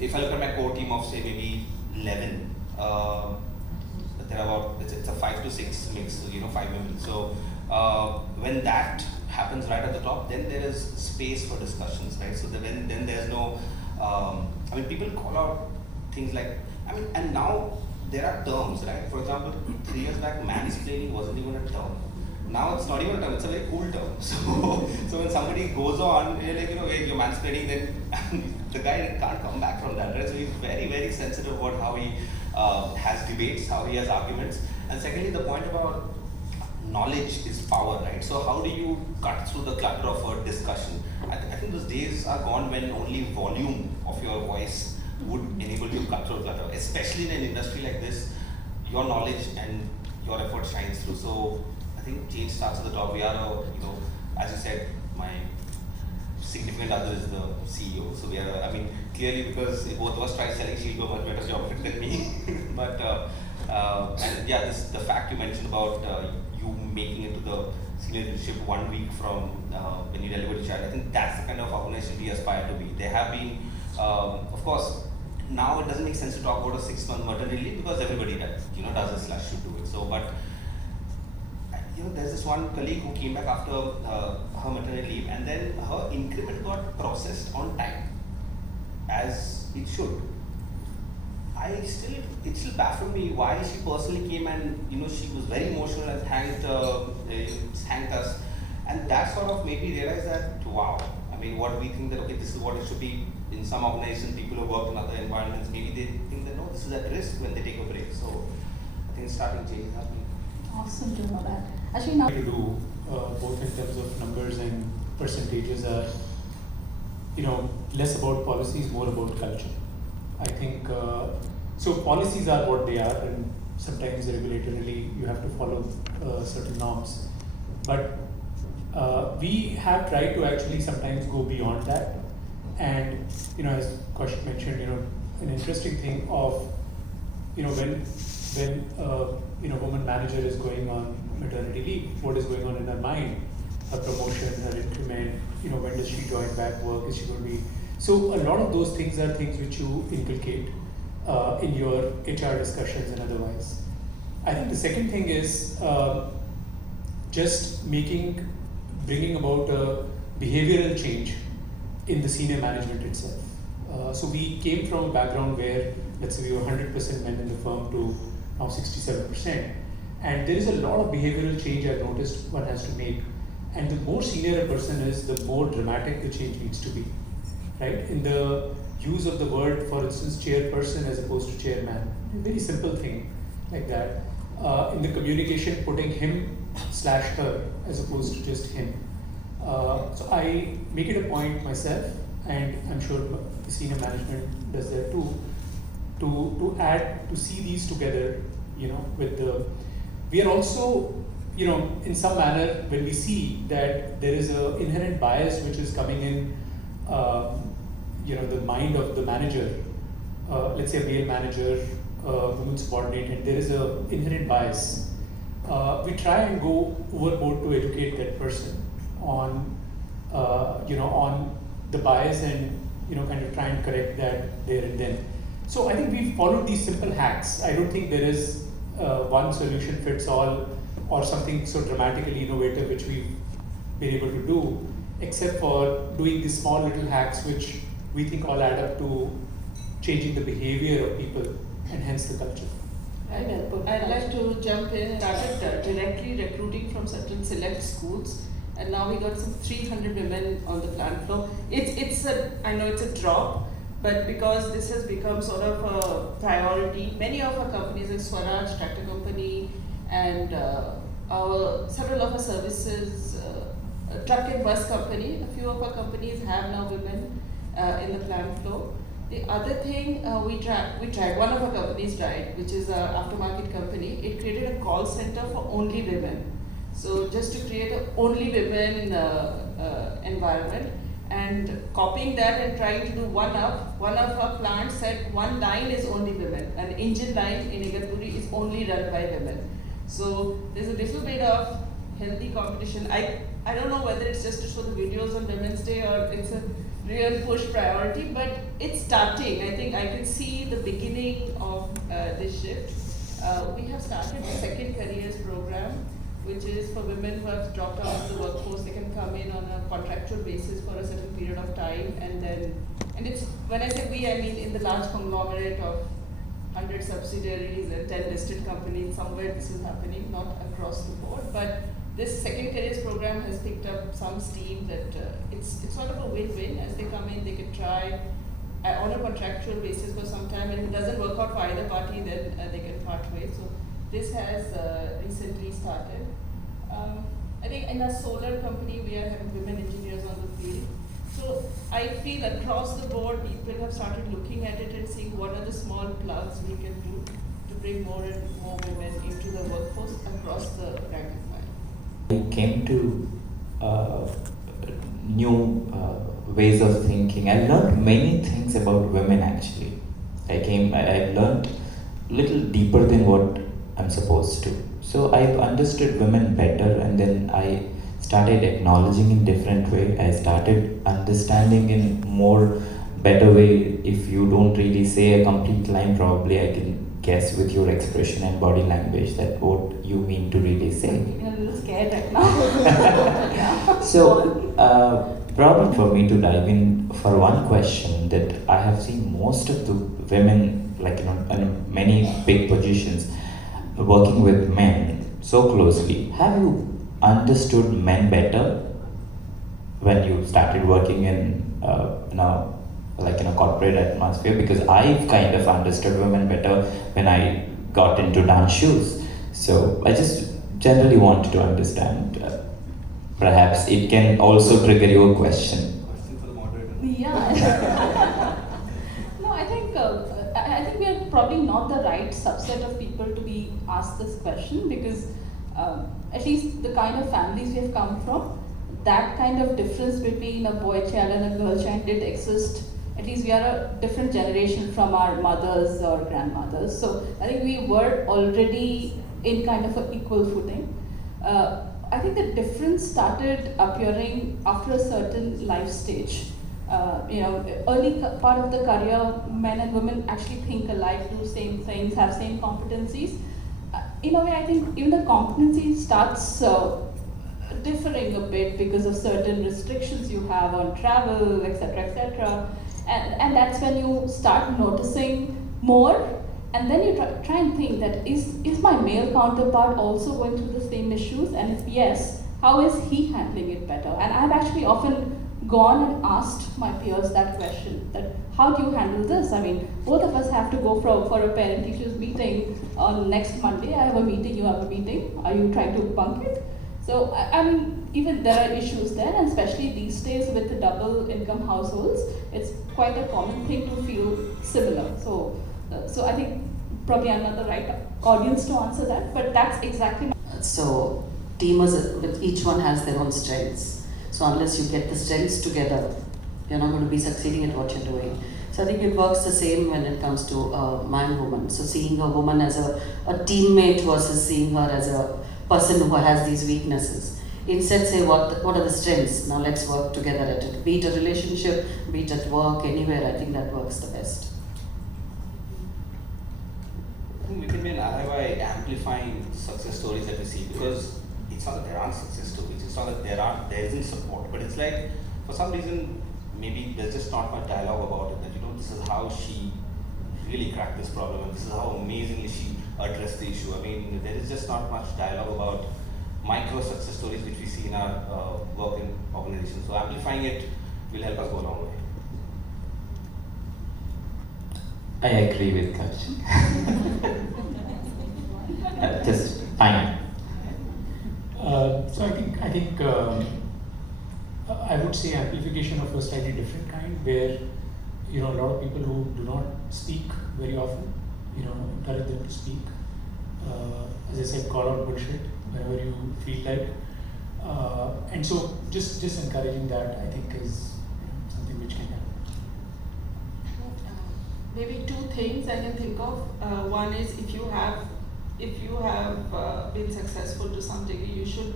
if I look at my core team of say maybe 11, there are about it's a 5 to 6 mix, so, 5 women. So when that happens right at the top, then there is space for discussions, right? So then there's no, I mean, people call out things like, I mean, and now there are terms, right? For example, 3 years back, mansplaining wasn't even a term. Now it's not even a term, it's a very cool term. So when somebody goes on, you're like, wait, you're mansplaining, then the guy can't come back from that, right? So he's very, very sensitive about how he has debates, how he has arguments. And secondly, the point about knowledge is power, right? So how do you cut through the clutter of a discussion? I think those days are gone when only volume of your voice would enable you to cut through clutter, especially in an industry like this. Your knowledge and your effort shines through. So I think change starts at the top. We are, as you said, my significant other is the CEO. So we are, I mean, clearly because both of us tried selling, she'll do a much better job of it than me. But and yeah, the fact you mentioned about you making it to the senior leadership 1 week from when you delivered the child, I think that's the kind of organization we aspire to be. There have been, of course, now it doesn't make sense to talk about a 6-month maternity leave because everybody that does it / should do it. So, but there's this one colleague who came back after her maternity leave, and then her increment got processed on time, as it should. It still baffled me why she personally came and she was very emotional and thanked us, and that sort of made me realize that wow. I mean, what we think that okay, this is what it should be in some organizations, people who work in other environments, maybe they think that no, this is at risk when they take a break. So I think starting change is happening. Awesome to know that. Actually, now to do both in terms of numbers and percentages are, less about policies, more about culture. I think so. Policies are what they are, and sometimes regulatorily you have to follow certain norms. But we have tried to actually sometimes go beyond that. And as Kaushik mentioned, an interesting thing of when woman manager is going on maternity leave, what is going on in her mind, her promotion, her increment, when does she join back work, is she going to be, so a lot of those things are things which you inculcate in your HR discussions and otherwise. I think the second thing is just bringing about a behavioral change in the senior management itself. So we came from a background where, let's say we were 100% men in the firm to now 67%. And there is a lot of behavioral change I've noticed one has to make. And the more senior a person is, the more dramatic the change needs to be, right? In the use of the word, for instance, chairperson as opposed to chairman, a very simple thing like that. In the communication, putting him/her as opposed to just him. So I make it a point myself, and I'm sure the senior management does that too, to see these together, with the, we are also, in some manner, when we see that there is an inherent bias which is coming in, the mind of the manager, let's say a male manager, woman subordinate, and there is an inherent bias. We try and go overboard to educate that person on, on the bias and, kind of try and correct that there and then. So I think we've followed these simple hacks. I don't think there is one solution fits all or something so dramatically innovative which we've been able to do, except for doing these small little hacks which we think all add up to changing the behavior of people and hence the culture. I'd like to jump in. Started directly recruiting from certain select schools, and now we got some 300 women on the plant floor. I know it's a drop, but because this has become sort of a priority, many of our companies like Swaraj Tractor Company and several of our services, truck and bus company, a few of our companies have now women in the plant floor. The other thing we tried, one of our companies tried, which is our aftermarket company. It created a call center for only women. So just to create an only women environment, and copying that and trying to do one of our plants said one line is only women. An engine line in Igatpuri is only run by women. So there's a little bit of healthy competition. I don't know whether it's just to show the videos on Women's Day or real push priority, but it's starting. I think I can see the beginning of this shift. We have started the second careers program, which is for women who have dropped out of the workforce. They can come in on a contractual basis for a certain period of time, and it's, when I say we, I mean in the large conglomerate of 100 subsidiaries and 10 listed companies. Somewhere this is happening, not across the board, but this second careers program has picked up some steam. That it's sort of a win-win. As they come in, they can try on a contractual basis for some time, and if it doesn't work out for either party, then they can part ways. So this has recently started. I think in a solar company, we are having women engineers on the field. So I feel across the board, people have started looking at it and seeing what are the small plugs we can do to bring more and more women into the workforce across the rank and file. I came to new ways of thinking. I learned many things about women actually. I learned a little deeper than what I'm supposed to. So I understood women better, and then I started acknowledging in different way. I started understanding in more better way. If you don't really say a complete line, probably I can guess with your expression and body language that what you mean to really say. I'm a little scared right now. Yeah. So, problem for me to dive in for one question that I have seen most of the women, like in many big positions, working with men so closely. Have you understood men better when you started working in in a corporate atmosphere? Because I've kind of understood women better when I got into dance shoes. So I just generally want to understand. Perhaps it can also trigger your question. Question for the moderator. Yeah. No, I think we are probably not the right subset of people to be asked this question, because at least the kind of families we have come from, that kind of difference between a boy child and a girl child did exist. At least we are a different generation from our mothers or grandmothers. So I think we were already in kind of an equal footing. I think the difference started appearing after a certain life stage. Early part of the career, men and women actually think alike, do same things, have same competencies. In a way, I think even the competency starts differing a bit because of certain restrictions you have on travel, etc., etc. And that's when you start noticing more. And then you try and think that is my male counterpart also going through the same issues? And if yes, how is he handling it better? And I've actually often gone and asked my peers that question, that how do you handle this? I mean, both of us have to go for a parent-teachers meeting on next Monday. I have a meeting, you have a meeting. Are you trying to bunk it? So, I mean, even there are issues there, and especially these days with the double income households, it's quite a common thing to feel similar. So I think probably I'm not the right audience to answer that, but that's exactly my... So teamers, with each one has their own strengths. So unless you get the strengths together, you're not going to be succeeding at what you're doing. So I think it works the same when it comes to man-woman. So seeing a woman as a teammate versus seeing her as a person who has these weaknesses. Instead, say what are the strengths? Now let's work together at it. Be it a relationship, be it at work, anywhere. I think that works the best. I think we can be an ally by amplifying success stories that we see, because it's not that there aren't success stories, it's not that there isn't support, but it's like for some reason maybe there's just not much dialogue about it, that this is how she really cracked this problem and this is how amazingly she addressed the issue. I mean, there is just not much dialogue about micro success stories which we see in our work in organizations. So amplifying it will help us go a long way. I agree with Karshan. Just fine. So I think I would say amplification of a slightly different kind, where a lot of people who do not speak very often, encourage them to speak. As I said, call out bullshit whenever you feel like, and so just encouraging that, I think, is something which can happen. Maybe two things I can think of. One is if you have been successful to some degree, you should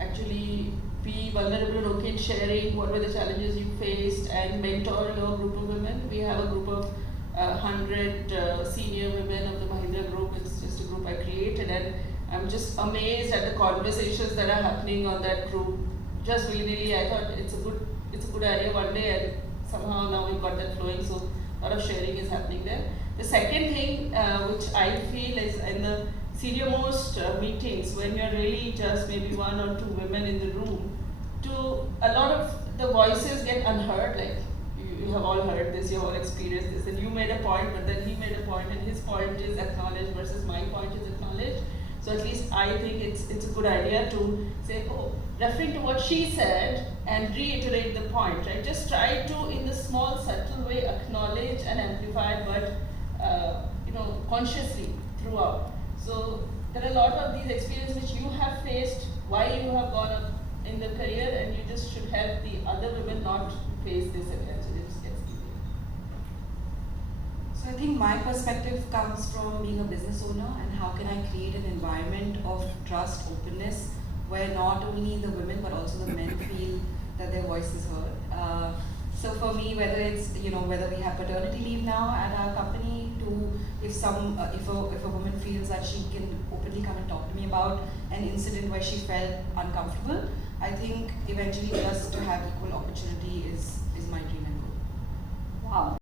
actually be vulnerable and okay in sharing what were the challenges you faced and mentor your group of women. We have a group of 100 senior women of the Mahindra group. It's just a group I created, and I'm just amazed at the conversations that are happening on that group. Just really, I thought it's a good idea one day, and somehow now we've got that flowing. So a lot of sharing is happening there. The second thing which I feel is in the senior-most meetings, when you're really just maybe one or two women in the room, a lot of the voices get unheard. Like you have all heard this, you have all experienced this, and you made a point, but then he made a point, and his point is acknowledged versus my point is acknowledged. So at least I think it's a good idea to say, oh, referring to what she said and reiterate the point, right? Just try to, in the small, subtle way, acknowledge and amplify, but consciously throughout. So there are a lot of these experiences which you have faced, why you have gone up in the career, and you just should help the other women not face this again, so it just gets easier. So I think my perspective comes from being a business owner, and how can I create an environment of trust, openness, where not only the women but also the men feel that their voice is heard. So for me, whether it's whether we have paternity leave now at our company, if a woman feels that she can openly come and talk to me about an incident where she felt uncomfortable, I think eventually just to have equal opportunity is my dream and goal. Wow.